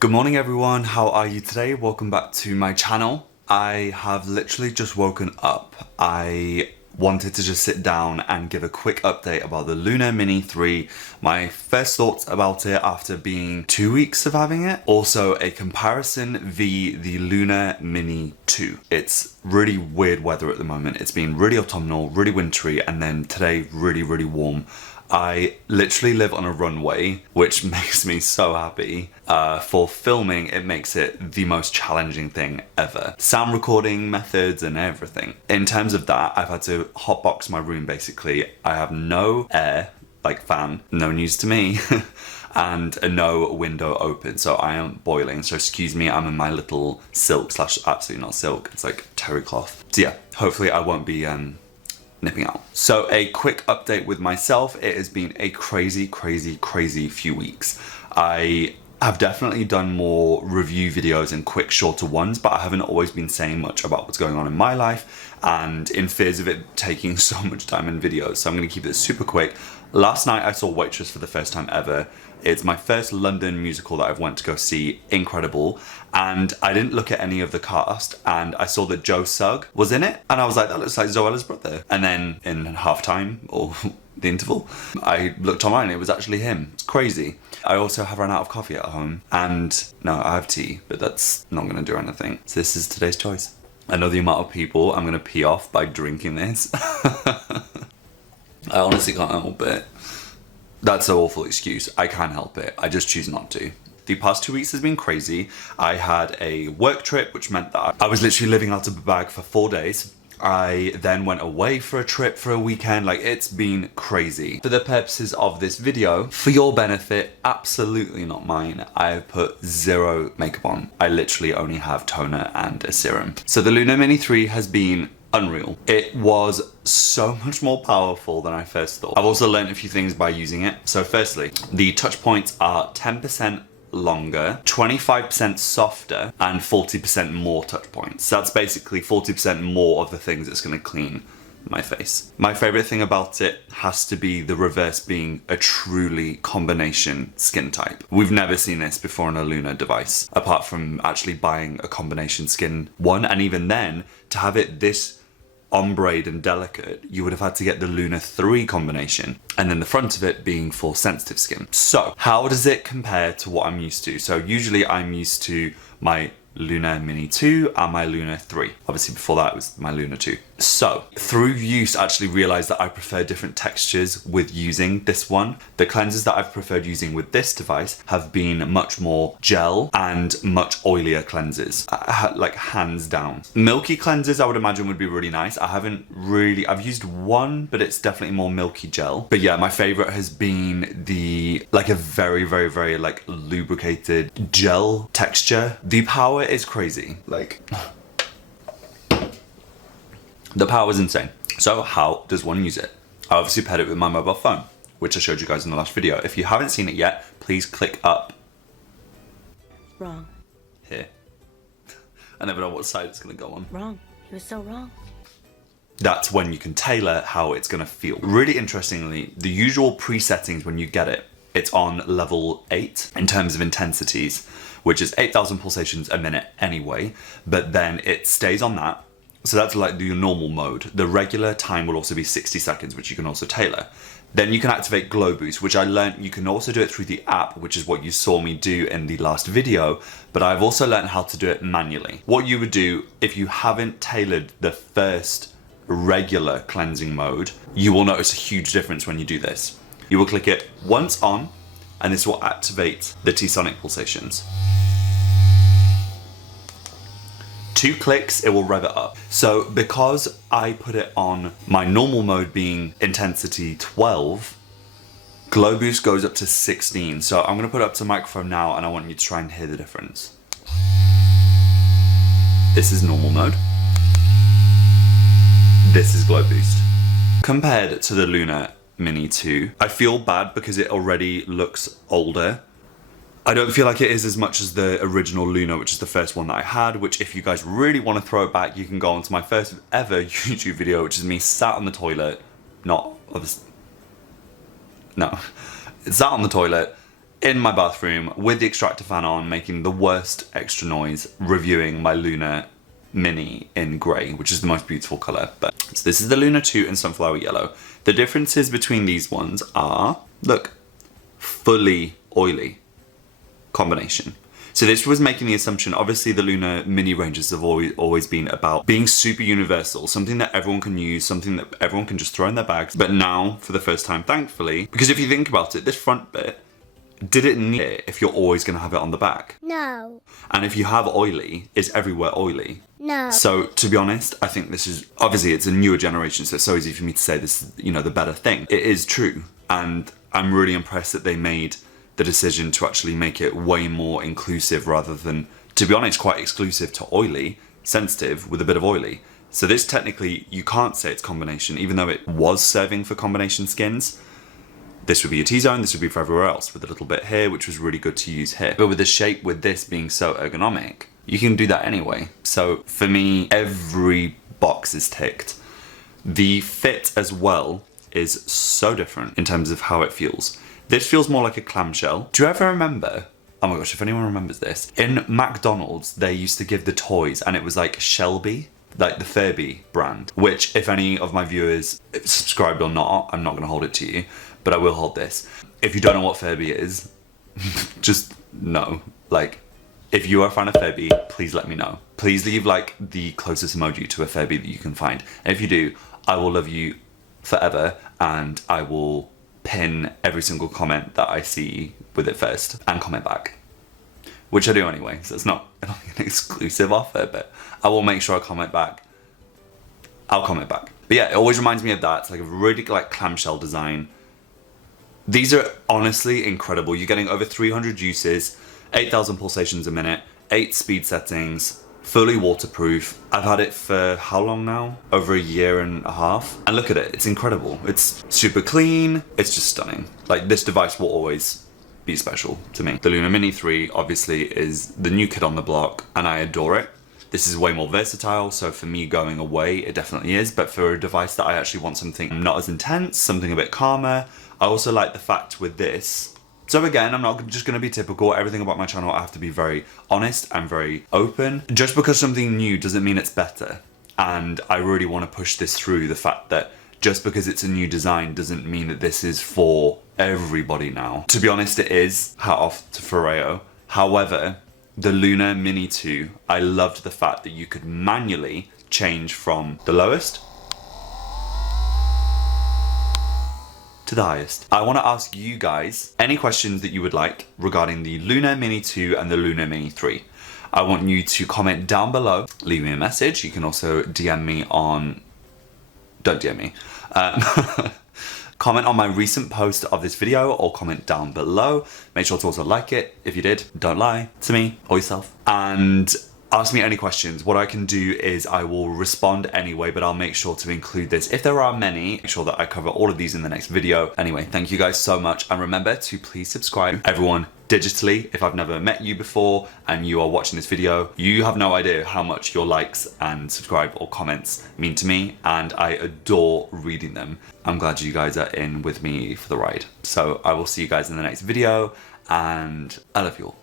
Good morning everyone, how are you today? Welcome back to my channel. I have literally just woken up. I wanted to just sit down and give a quick update about the Luna Mini 3, my first thoughts about it after being 2 weeks of having it. Also a comparison v the Luna Mini 2. It's really weird weather at the moment. It's been really autumnal, really wintry, and then today really warm. I literally live on a runway, which makes me so happy. For filming, it makes it the most challenging thing ever. Sound recording methods and everything. In terms of that, I've had to hotbox my room basically. I have no air, like fan, no news to me, and no window open, so I am boiling. So excuse me, I'm in my little silk slash absolutely not silk, it's like terry cloth. So yeah, hopefully I won't be nipping out. So a quick update with myself. It has been a crazy few weeks. I have definitely done more review videos and quick shorter ones, but I haven't always been saying much about what's going on in my life and in fears of it taking so much time in videos. So I'm going to keep it super quick. Last night I saw Waitress for the first time ever. It's my first London musical that I've went to go see. Incredible. And I didn't look at any of the cast, and I saw that Joe Sugg was in it, and I was like, that looks like Zoella's brother. And then in halftime, or the interval, I looked online and it was actually him. It's crazy. I also have run out of coffee at home, and no, I have tea, but that's not gonna do anything. So this is today's choice. I know the amount of people I'm gonna pee off by drinking this. I honestly can't help it. That's an awful excuse. I can't help it. I just choose not to. The past 2 weeks has been crazy. I had a work trip, which meant that I was literally living out of a bag for 4 days. I then went away for a trip for a weekend. Like, it's been crazy. For the purposes of this video, for your benefit, absolutely not mine, I have put zero makeup on. I literally only have toner and a serum. So the Luna Mini 3 has been unreal. It was so much more powerful than I first thought. I've also learned a few things by using it. So firstly, the touch points are 10% longer, 25% softer, and 40% more touch points. So that's basically 40% more of the things it's going to clean my face. My favorite thing about it has to be the reverse being a truly combination skin type. We've never seen this before on a Luna device, apart from actually buying a combination skin one, and even then, to have it this ombre and delicate, you would have had to get the Luna 3 combination, and then the front of it being for sensitive skin. So how does it compare to what I'm used to? So usually I'm used to my Luna Mini 2 and my Luna 3. Obviously before that it was my Luna 2. So through use I actually realized that I prefer different textures with using this one. The cleansers that I've preferred using with this device have been much more gel and much oilier cleansers, like hands down. Milky cleansers I would imagine would be really nice. I've used one, but it's definitely more milky gel. But yeah, my favorite has been the like a very like lubricated gel texture. The power is crazy. Like, the power is insane. So how does one use it? I obviously paired it with my mobile phone, which I showed you guys in the last video. If you haven't seen it yet, please click up. Wrong. Here. I never know what side it's gonna go on. Wrong. He was so wrong. That's when you can tailor how it's gonna feel. Really interestingly, the usual presettings when you get it, it's on level 8 in terms of intensities, which is 8,000 pulsations a minute anyway, but then it stays on that. So that's like the normal mode. The regular time will also be 60 seconds, which you can also tailor. Then you can activate Glow Boost, which I learned you can also do it through the app, which is what you saw me do in the last video, but I've also learned how to do it manually. What you would do if you haven't tailored the first regular cleansing mode, you will notice a huge difference when you do this. You will click it once on, and this will activate the T-sonic pulsations. 2 clicks, it will rev it up. So because I put it on my normal mode being intensity 12, Glow Boost goes up to 16. So I'm gonna put it up to the microphone now and I want you to try and hear the difference. This is normal mode. This is Glow Boost. Compared to the Luna Mini 2, I feel bad because it already looks older. I don't feel like it is as much as the original Luna, which is the first one that I had, which if you guys really want to throw it back, you can go onto my first ever YouTube video, which is me sat on the toilet, it's sat on the toilet, in my bathroom with the extractor fan on, making the worst extra noise, reviewing my Luna Mini in grey, which is the most beautiful colour. But so this is the Luna 2 in Sunflower Yellow. The differences between these ones are, look, fully oily combination. So this was making the assumption, obviously the Luna Mini ranges have always been about being super universal, something that everyone can use, something that everyone can just throw in their bags. But now, for the first time, thankfully, because if you think about it, this front bit, did it need it if you're always going to have it on the back? No. And if you have oily, is everywhere oily? No. So to be honest, I think this is, obviously it's a newer generation, so it's so easy for me to say this is, you know, the better thing. It is true. And I'm really impressed that they made the decision to actually make it way more inclusive rather than, to be honest, quite exclusive to oily, sensitive with a bit of oily. So this technically, you can't say it's combination, even though it was serving for combination skins. This would be a T-zone, this would be for everywhere else, with a little bit here, which was really good to use here. But with the shape, with this being so ergonomic, you can do that anyway. So for me, every box is ticked. The fit as well is so different in terms of how it feels. This feels more like a clamshell. Do you ever remember, oh my gosh, if anyone remembers this, in McDonald's, they used to give the toys and it was like Shelby, like the Furby brand, which if any of my viewers subscribed or not, I'm not gonna hold it to you, but I will hold this. If you don't know what Furby is, just know. Like, if you are a fan of Furby, please let me know. Please leave like the closest emoji to a Furby that you can find. And if you do, I will love you forever and I will pin every single comment that I see with it first and comment back. Which I do anyway, so it's not an exclusive offer, but I will make sure I comment back. I'll comment back. But yeah, it always reminds me of that. It's like a really like clamshell design. These are honestly incredible. You're getting over 300 uses, 8,000 pulsations a minute, 8 speed settings, fully waterproof. I've had it for how long now? Over a year and a half. And look at it, it's incredible. It's super clean, it's just stunning. Like, this device will always be special to me. The Luna Mini 3 obviously is the new kid on the block and I adore it. This is way more versatile, so for me going away, it definitely is. But for a device that I actually want something not as intense, something a bit calmer, I also like the fact with this. So again, I'm not just going to be typical. Everything about my channel, I have to be very honest and very open. Just because something new doesn't mean it's better. And I really want to push this through, the fact that just because it's a new design doesn't mean that this is for everybody now. To be honest, it is. Hat off to Foreo. However, the Luna Mini 2, I loved the fact that you could manually change from the lowest to the highest. I want to ask you guys any questions that you would like regarding the Luna Mini 2 and the Luna Mini 3. I want you to comment down below, leave me a message. You can also DM me on, don't DM me. Comment on my recent post of this video or comment down below. Make sure to also like it. If you did, don't lie to me or yourself. And ask me any questions. What I can do is I will respond anyway, but I'll make sure to include this. If there are many, make sure that I cover all of these in the next video. Anyway, thank you guys so much. And remember to please subscribe. Everyone, digitally, if I've never met you before and you are watching this video, you have no idea how much your likes and subscribe or comments mean to me, and I adore reading them. I'm glad you guys are in with me for the ride. So I will see you guys in the next video, and I love you all.